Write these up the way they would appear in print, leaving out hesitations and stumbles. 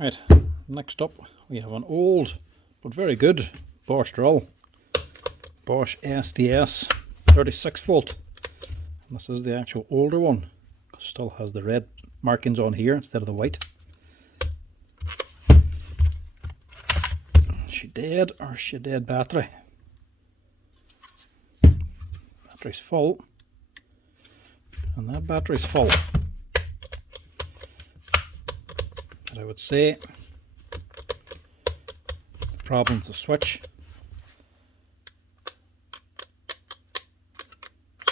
Right, next up we have an old but very good Bosch drill. Bosch SDS 36 volt. And this is the actual older one. It still has the red markings on here instead of the white. She dead or she dead battery? Battery's full. And that battery's full. But I would say the problem's the switch.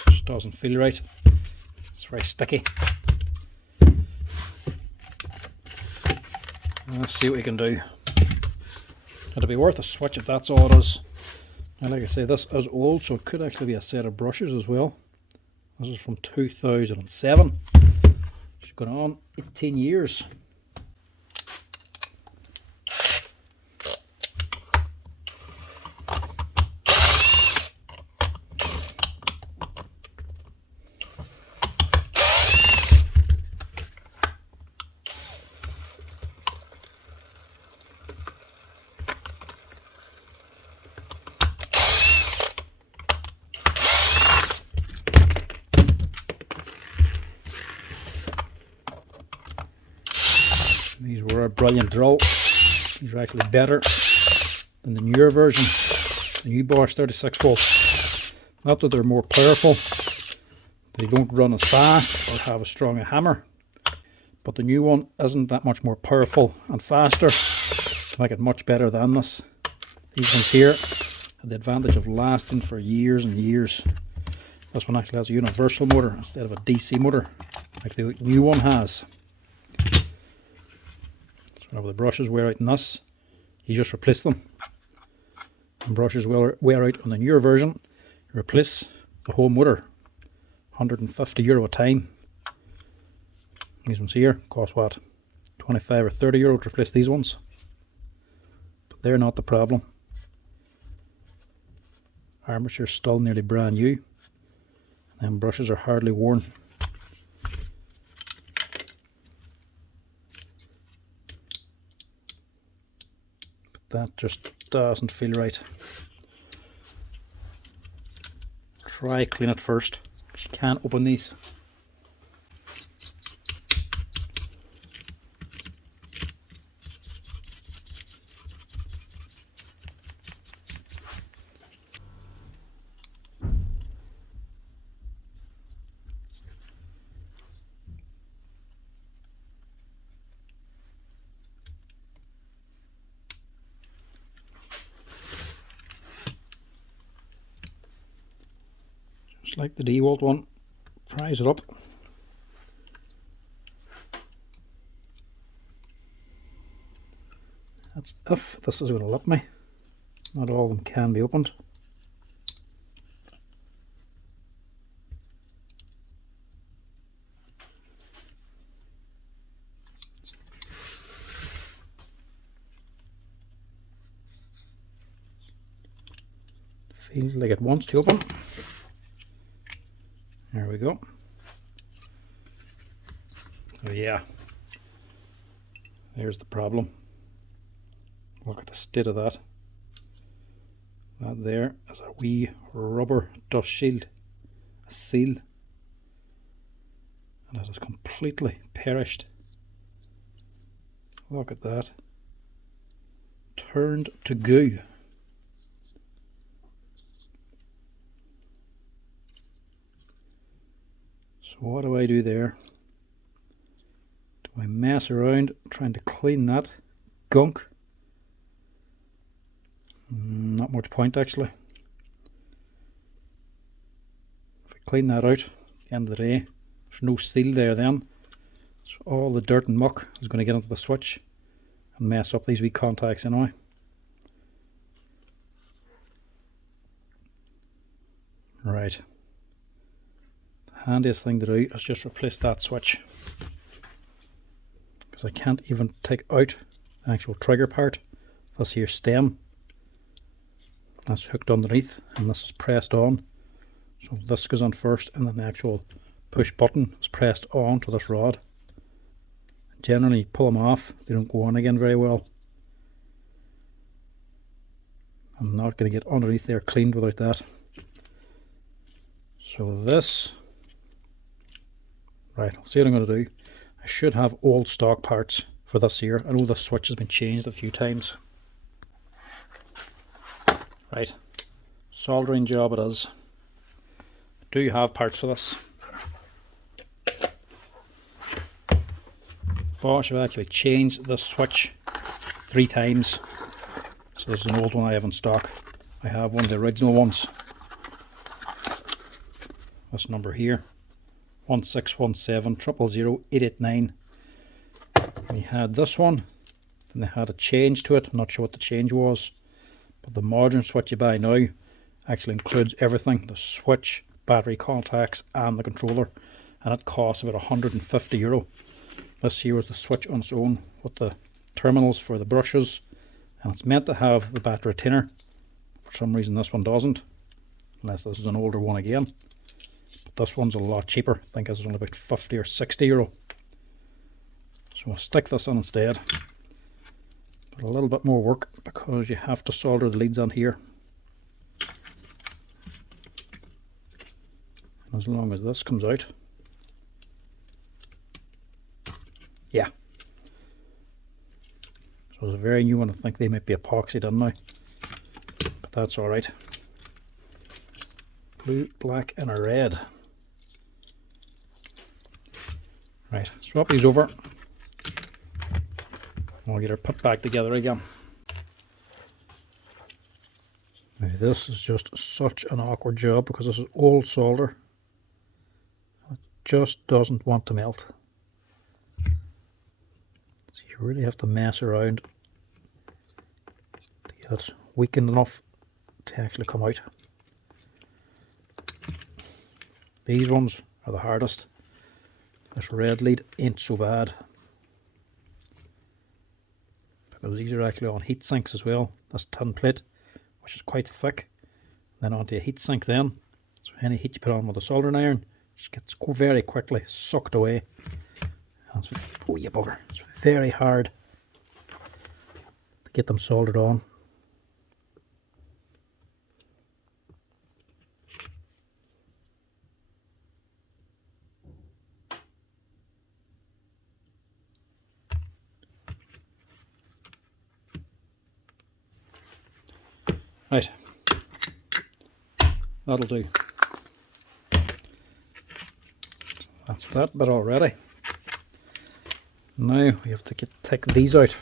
Just doesn't feel right. It's very sticky. Let's see what we can do. It'll be worth a switch if that's all it is. Now, like I say, this is old, so it could actually be a set of brushes as well. This is from 2007. It's gone on 18 years. These were a brilliant drill. These are actually better than the newer version, the new Bosch 36 volt. Not that they're more powerful, they don't run as fast or have as strong a hammer, but the new one isn't that much more powerful and faster to make it much better than this. These ones here have the advantage of lasting for years and years. This one actually has a universal motor instead of a DC motor like the new one has. Whenever the brushes wear out in this, you just replace them. And brushes wear out on the newer version, you replace the whole motor. €150 a time. These ones here cost what? 25 or 30 euro to replace these ones. But they're not the problem. Armature's still nearly brand new. And then brushes are hardly worn. That just doesn't feel right. Try clean it first. You can't open these. Just like the DeWalt one, prise it up. That's if this is going to let me. Not all of them can be opened. Feels like it wants to open. There we go. Oh yeah, there's the problem. Look at the state of that. That there is a wee rubber dust shield, a seal, and it has completely perished. Look at that. Turned to goo. So what do I do there? Do I mess around trying to clean that gunk? Not much point actually. If I clean that out, at the end of the day, there's no seal there then. So all the dirt and muck is going to get into the switch and mess up these wee contacts anyway. Right. The handiest thing to do is just replace that switch. Because I can't even take out the actual trigger part. This here stem. That's hooked underneath and this is pressed on. So this goes on first and then the actual push button is pressed on to this rod. Generally pull them off, they don't go on again very well. I'm not going to get underneath there cleaned without that. So this, right, I'll see what I'm going to do. I should have old stock parts for this here. I know the switch has been changed a few times. Right, soldering job it is. I do have parts for this. Bosch have actually changed the switch 3 times. So this is an old one I have in stock. I have one of the original ones. This number here, 1617000889. We had this one, then they had a change to it. I'm not sure what the change was, but the modern switch you buy now actually includes everything: the switch, battery contacts, and the controller, and it costs about €150. This here was the switch on its own with the terminals for the brushes, and it's meant to have the battery retainer. For some reason this one doesn't, unless this is an older one again. But this one's a lot cheaper. I think this is only about €50 or €60. So we'll stick this on instead. But a little bit more work because you have to solder the leads on here. And as long as this comes out, yeah. So it's a very new one. I think they might be epoxied in now, but that's alright. Blue, black and a red. Right, swap these over. We'll get her put back together again. Now, this is just such an awkward job because this is old solder. It just doesn't want to melt. So you really have to mess around to get it weakened enough to actually come out. These ones are the hardest. This red lead ain't so bad, because these are actually on heat sinks as well. This tin plate, which is quite thick, then onto a heat sink then. So any heat you put on with a soldering iron just gets very quickly sucked away. And it's, oh you bugger, it's very hard to get them soldered on. Right, that'll do. That's that bit already. Now we have to take these out.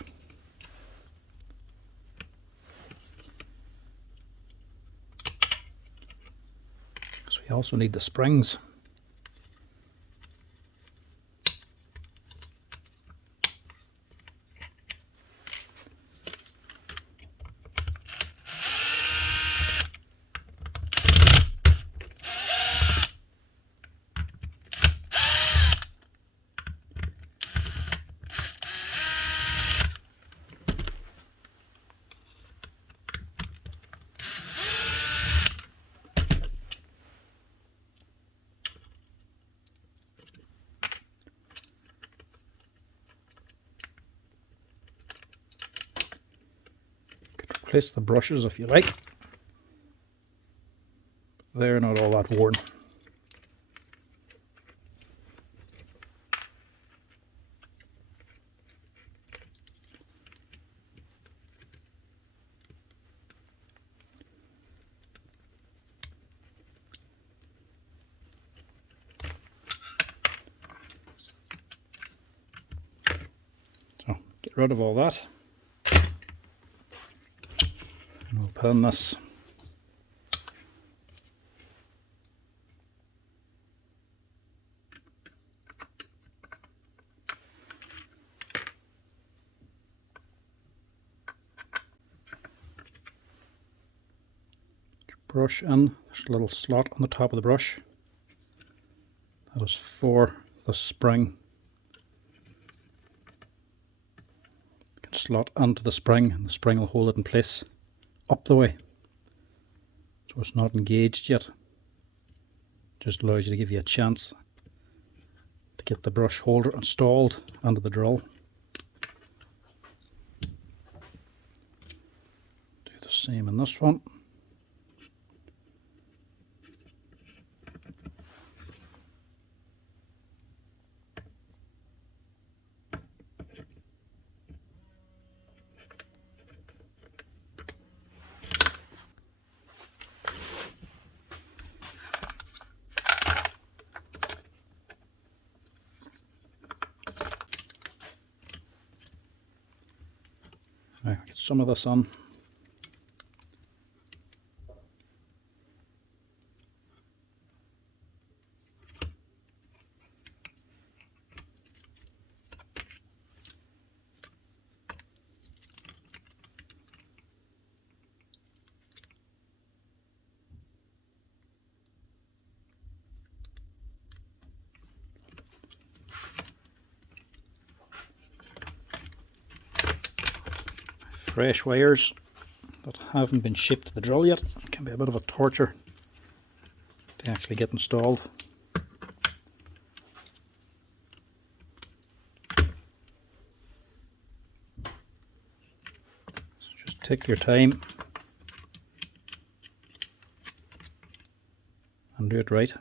So we also need the springs. Replace the brushes if you like. They're not all that worn. So get rid of all that. And we'll put in this. Brush in. There's a little slot on the top of the brush. That is for the spring. You can slot onto the spring and the spring will hold it in place up the way. So it's not engaged yet. Just allows you to give you a chance to get the brush holder installed under the drill. Do the same in this one. Right, get some of this on. Fresh wires that haven't been shipped to the drill yet. It can be a bit of a torture to actually get installed. So just take your time and do it right.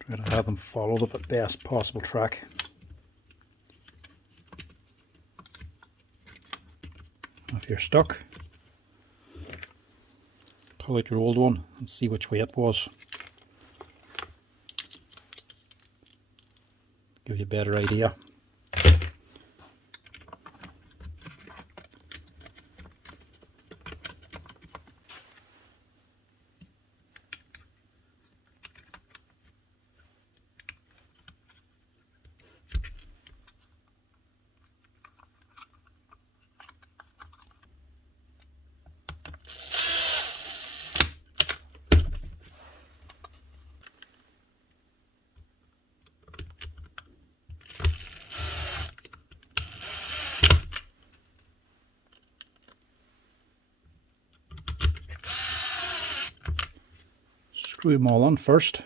Try to have them follow the best possible track. If you're stuck, pull out your old one and see which way it was. Give you a better idea. Screw them all on first.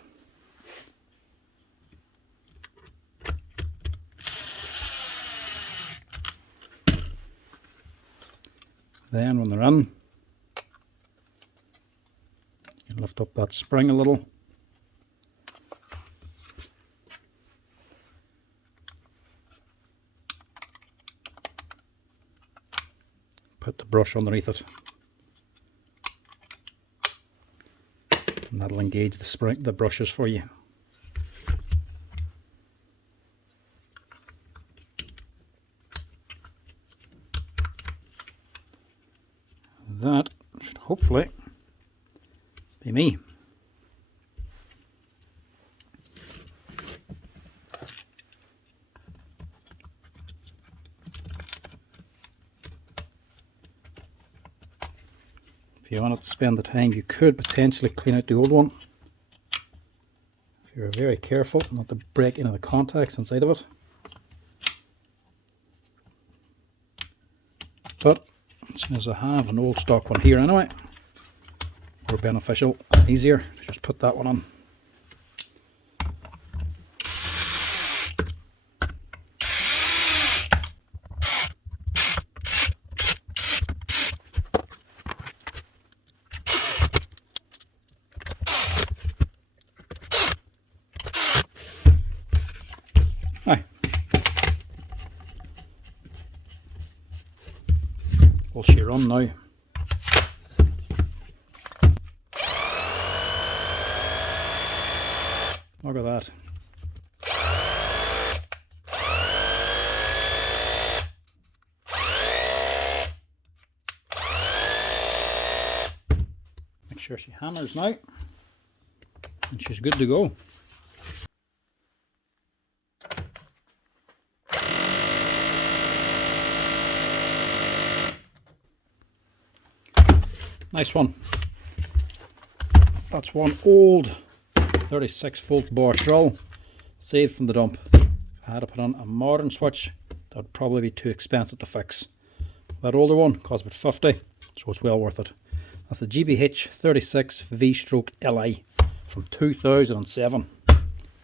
Then when they're in, you lift up that spring a little. Put the brush underneath it. And that'll engage the brushes for you. That should hopefully be me. If you wanted to spend the time, you could potentially clean out the old one. If you're very careful not to break any of the contacts inside of it. But as soon as I have an old stock one here anyway, more beneficial and easier to just put that one on. Aye. Will she run now? Look at that. Make sure she hammers now, and she's good to go. Nice one. That's one old 36-volt Bosch drill, saved from the dump. If I had to put on a modern switch, that would probably be too expensive to fix. That older one cost about 50, so it's well worth it. That's the GBH 36V-LI from 2007.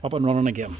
Up and running again.